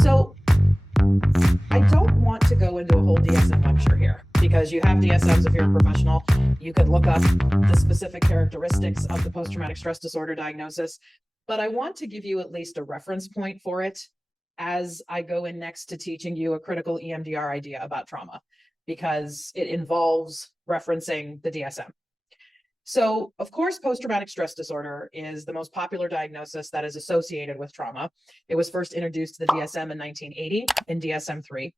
So I don't want to go into a whole DSM lecture here because you have DSMs if you're a professional. You could look up the specific characteristics of the post-traumatic stress disorder diagnosis, but I want to give you at least a reference point for it as I go in next to teaching you a critical EMDR idea about trauma, because it involves referencing the DSM. So, of course, post-traumatic stress disorder is the most popular diagnosis that is associated with trauma. It was first introduced to the DSM in 1980 in DSM-3.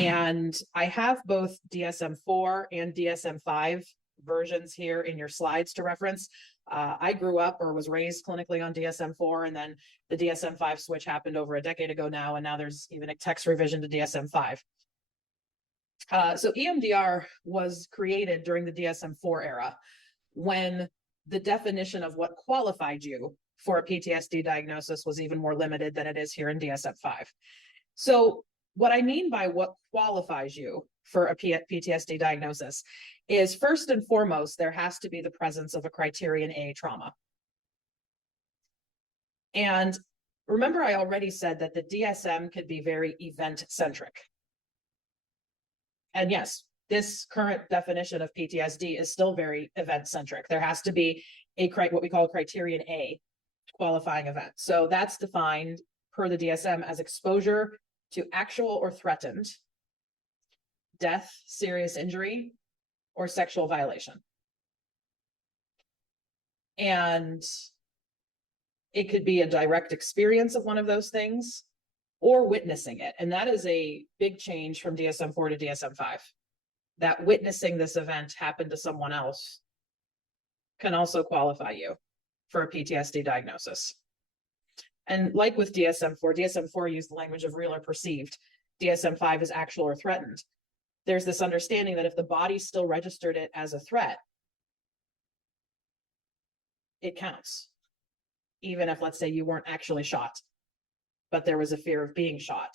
And I have both DSM-4 and DSM-5 versions here in your slides to reference. I grew up or was raised clinically on DSM-4, and then the DSM-5 switch happened over a decade ago now, and now there's even a text revision to DSM-5. So EMDR was created during the DSM-4 era, when the definition of what qualified you for a PTSD diagnosis was even more limited than it is here in DSM-5. So what I mean by what qualifies you for a PTSD diagnosis is, first and foremost, there has to be the presence of a criterion A trauma. And remember, I already said that the DSM could be very event-centric. And yes, this current definition of PTSD is still very event-centric. There has to be what we call a criterion A qualifying event. So that's defined per the DSM as exposure to actual or threatened death, serious injury, or sexual violation. And it could be a direct experience of one of those things or witnessing it. And that is a big change from DSM-4 to DSM-5. That witnessing this event happen to someone else can also qualify you for a PTSD diagnosis. And like with DSM-4, DSM-4 used the language of real or perceived. DSM-5 is actual or threatened. There's this understanding that if the body still registered it as a threat, it counts. Even if, let's say, you weren't actually shot, but there was a fear of being shot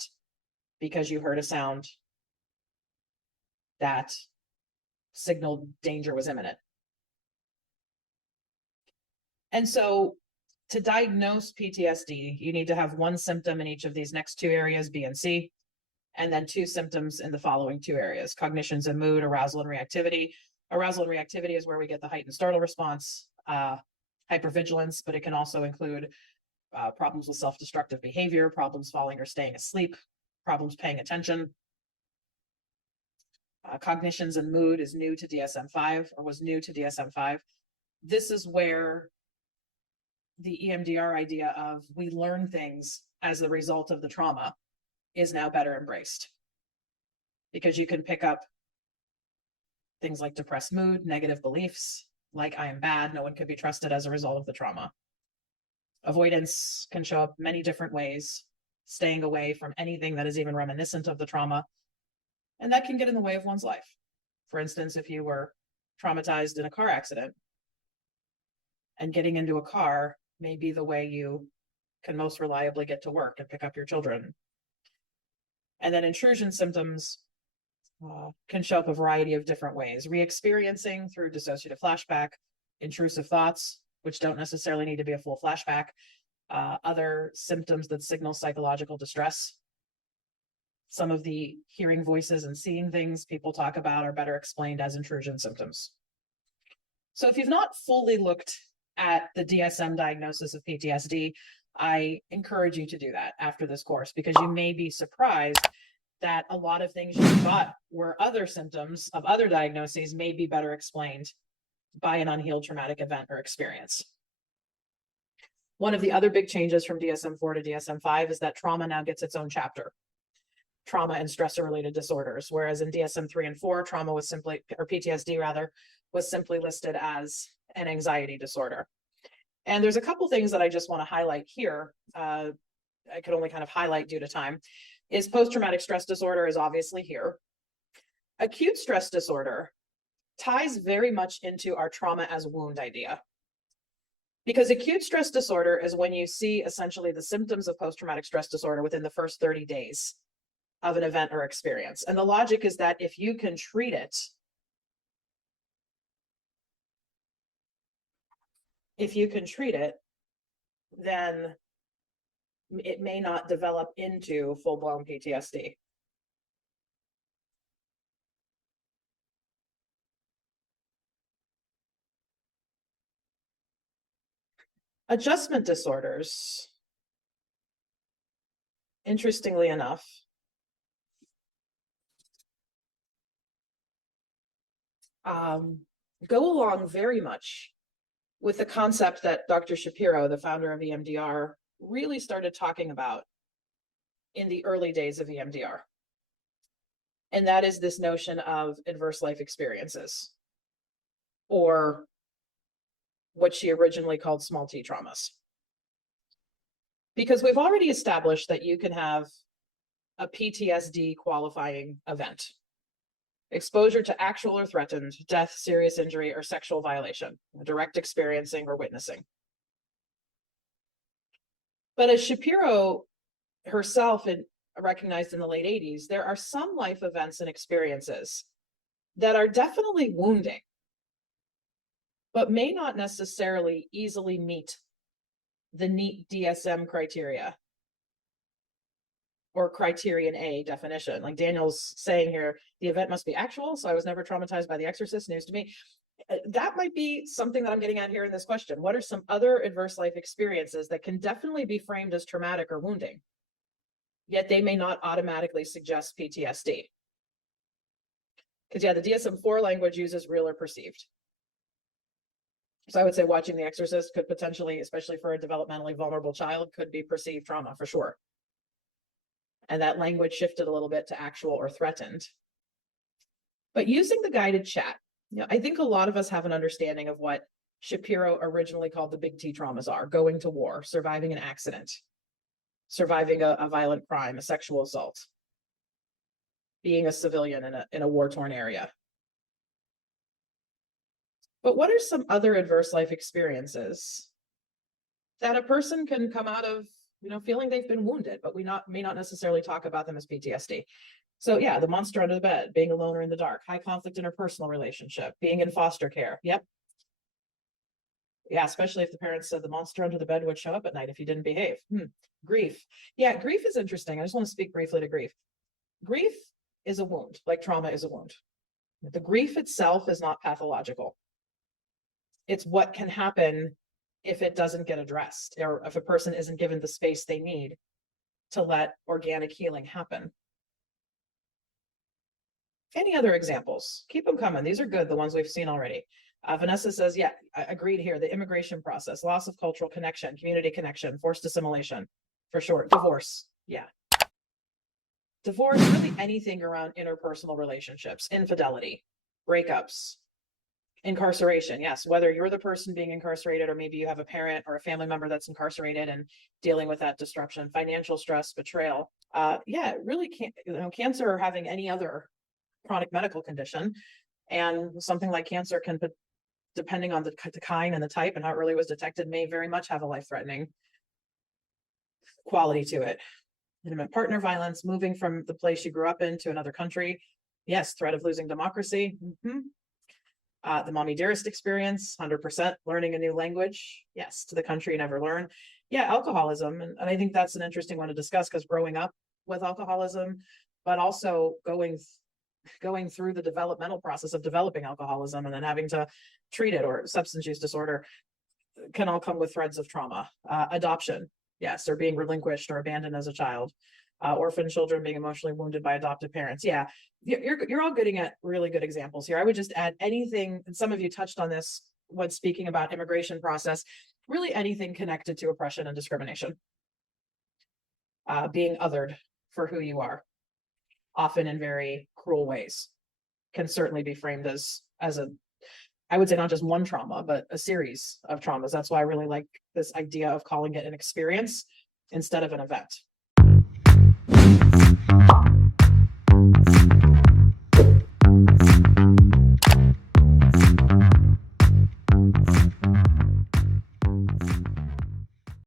because you heard a sound that signaled danger was imminent. And so to diagnose PTSD, you need to have one symptom in each of these next two areas, B and C, and then two symptoms in the following two areas: cognitions and mood, arousal and reactivity. Arousal and reactivity is where we get the heightened startle response, hypervigilance, but it can also include problems with self-destructive behavior, problems falling or staying asleep, problems paying attention. Cognitions and mood is new to DSM-5, or was new to DSM-5. This is where the EMDR idea of we learn things as a result of the trauma is now better embraced, because you can pick up things like depressed mood, negative beliefs, like I am bad, no one could be trusted as a result of the trauma. Avoidance can show up many different ways, staying away from anything that is even reminiscent of the trauma, and that can get in the way of one's life. For instance, if you were traumatized in a car accident, and getting into a car may be the way you can most reliably get to work and pick up your children. And then intrusion symptoms can show up a variety of different ways: re-experiencing through dissociative flashback, intrusive thoughts, which don't necessarily need to be a full flashback, other symptoms that signal psychological distress. Some of the hearing voices and seeing things people talk about are better explained as intrusion symptoms. So if you've not fully looked at the DSM diagnosis of PTSD, I encourage you to do that after this course, because you may be surprised that a lot of things you thought were other symptoms of other diagnoses may be better explained by an unhealed traumatic event or experience. One of the other big changes from DSM-4 to DSM-5 is that trauma now gets its own chapter: trauma and stressor-related disorders, whereas in DSM-3 and 4, trauma was simply, or PTSD rather, was simply listed as an anxiety disorder. And there's a couple things that I just want to highlight here. I could only kind of highlight due to time. Is post-traumatic stress disorder is obviously here. Acute stress disorder ties very much into our trauma as wound idea, because acute stress disorder is when you see essentially the symptoms of post-traumatic stress disorder within the first 30 days of an event or experience. And the logic is that if you can treat it, then it may not develop into full-blown PTSD. Adjustment disorders, interestingly enough, go along very much with the concept that Dr. Shapiro, the founder of EMDR, really started talking about in the early days of EMDR. And that is this notion of adverse life experiences, or what she originally called small t traumas. Because we've already established that you can have a PTSD qualifying event: exposure to actual or threatened death, serious injury, or sexual violation, direct experiencing or witnessing. But as Shapiro herself recognized in the late 80s, there are some life events and experiences that are definitely wounding, but may not necessarily easily meet the neat DSM criteria or criterion A definition. Like Daniel's saying here, the event must be actual, so I was never traumatized by The Exorcist, news to me. That might be something that I'm getting at here in this question. What are some other adverse life experiences that can definitely be framed as traumatic or wounding, yet they may not automatically suggest PTSD? Because yeah, the DSM-4 language uses real or perceived. So I would say watching The Exorcist could potentially, especially for a developmentally vulnerable child, could be perceived trauma for sure. And that language shifted a little bit to actual or threatened. But using the guided chat, I think a lot of us have an understanding of what Shapiro originally called the big T traumas are: going to war, surviving an accident, surviving a violent crime, a sexual assault, being a civilian in a war-torn area. But what are some other adverse life experiences that a person can come out of, feeling they've been wounded, but may not necessarily talk about them as PTSD? So yeah, the monster under the bed, being alone or in the dark, high conflict interpersonal relationship, being in foster care. Yep. Yeah, especially if the parents said the monster under the bed would show up at night if you didn't behave. Grief. Yeah, grief is interesting. I just want to speak briefly to grief. Grief is a wound, like trauma is a wound. The grief itself is not pathological. It's what can happen if it doesn't get addressed, or if a person isn't given the space they need to let organic healing happen. Any other examples? Keep them coming. These are good, the ones we've seen already. Vanessa says, yeah, I agreed here. The immigration process, loss of cultural connection, community connection, forced assimilation, for sure. Divorce, yeah. Divorce, really anything around interpersonal relationships, infidelity, breakups, incarceration. Yes, whether you're the person being incarcerated, or maybe you have a parent or a family member that's incarcerated and dealing with that disruption, financial stress, betrayal. Yeah, really can't, cancer or having any other chronic medical condition. And something like cancer can, depending on the kind and the type and how early it was detected, may very much have a life-threatening quality to it. Intimate partner violence, moving from the place you grew up in to another country. Yes, threat of losing democracy. The mommy dearest experience, 100%. Learning a new language. Yes, to the country you never learn. Yeah, alcoholism. And I think that's an interesting one to discuss, because growing up with alcoholism, but also going through the developmental process of developing alcoholism and then having to treat it, or substance use disorder, can all come with threads of trauma. Adoption, yes, or being relinquished or abandoned as a child. Orphan children being emotionally wounded by adoptive parents. Yeah, you're all getting at really good examples here. I would just add anything, and some of you touched on this when speaking about immigration process, really anything connected to oppression and discrimination. Being othered for who you are, often in very cruel ways, can certainly be framed as a, I would say, not just one trauma, but a series of traumas. That's why I really like this idea of calling it an experience instead of an event.